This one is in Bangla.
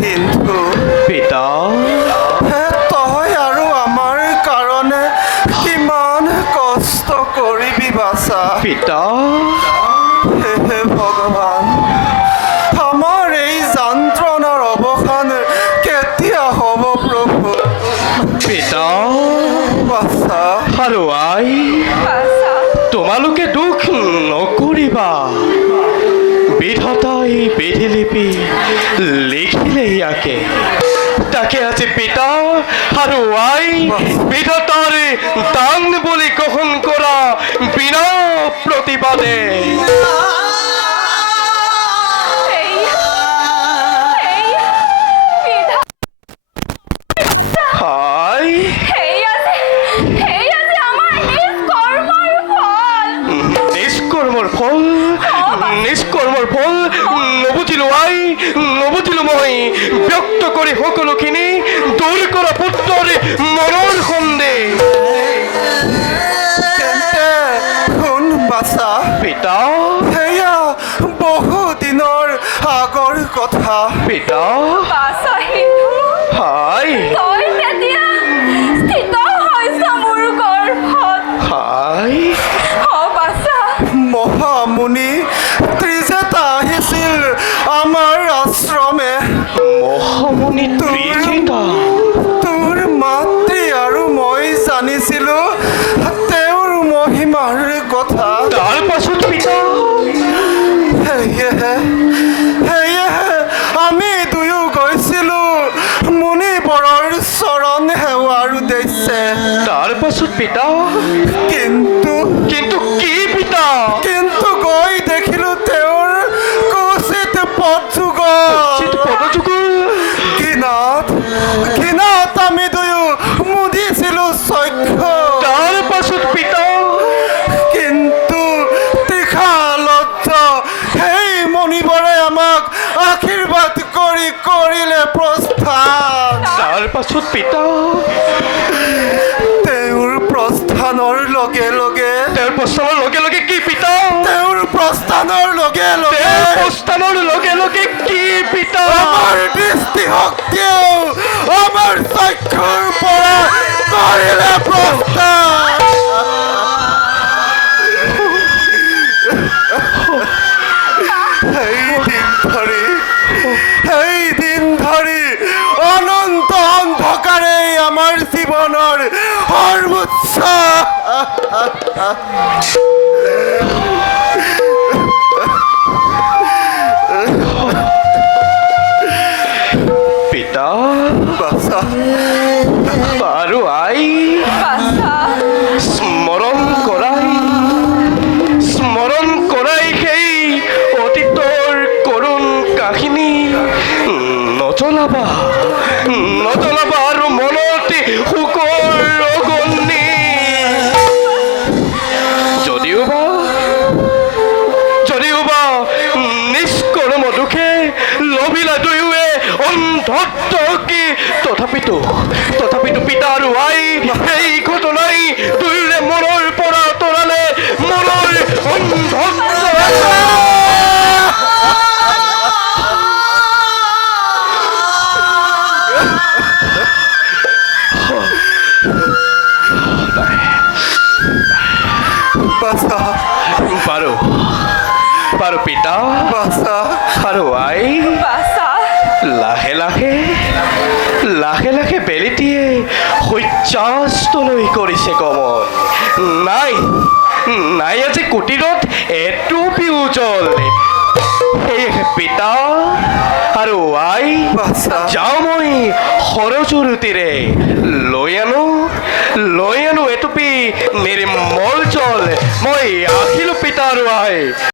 Hindu. Peter. বাছা হে হে ভগৱান আমাৰ এই যন্ত্ৰণাৰ অৱসান কেতিয়া হ'ব প্ৰভু পিতা বাছা। আৰু আই তোমালোকে দুখ নকৰিবা। বিধাতাই বিধিলিপি লিখিলে ইয়াকে। তাকে আজি পিতা আৰু আই বিধাতাৰ কৰ্মৰ ফল আই মই ব্যক্ত কৰি সকলোখিনি দূৰ কৰা পুত্ৰৰ মনৰ শুন বাছা পিতা সেয়া বহু দিনৰ আগৰ কথা পিতা হাই। তই তেতিয়া স্থিত হৈছ মোৰ গৰ্ভত? হাই। মহামুনি ত্ৰিজেতা আহিছিল আমাৰ আশ্ৰমে। ত্ৰিজেতা? তোৰ মাতৃ আৰু মই জানিছিলো সেয়েহে আমি দুয়ো গৈছিলো মুনিবৰৰ চৰণ সেৱাৰ উদ্দেশ্যে। তাৰ পাছত পিতা? কিন্তু কিন্তু কি মণিবৰে আমাক আশীৰ্বাদ কৰি কৰিলে প্ৰস্থান তাৰ পাছত পিতা। তেওঁৰ প্ৰস্থানৰ লগে লগে তেওঁৰ প্ৰস্থানৰ লগে লগে কি পিতা? তেওঁৰ প্ৰস্থানৰ লগে লগে প্ৰস্থানৰ লগে লগে কি পিতা? আমাৰ দৃষ্টিশক্তিয়েও আমাৰ চক্ষুৰ পৰা কৰিলে প্ৰস্থান জীৱনৰ সৰ্বোচ্চ পিতা আৰু আই বাছা স্মৰণ কৰাই স্মৰণ কৰাই সেই অতীতৰ কৰুণ কাহিনী নজনাবা নজনাবা যদিও বা যদিওবা যদিওবা নিষ্কৰ্ম দুখে লভিলা দুয়োৱে অন্ধত্ব কি? তথাপিতো তথাপিতো পিতা আৰু পাৰো পাৰো পিতা আৰু আই লাহে লাহে লাহে লাহে বেলিটিয়ে সূৰ্যাস্তলৈ কৰিছে কমল নাই নাই আজি কুটিৰত এটুপি উজ্জ্বল সেয়েহে পিতা আৰু আই যাও মই সৰজুৰুটিৰে লৈ আনো লৈ আনো এটুপি মল চল মই আহিলো পিতা আৰু আই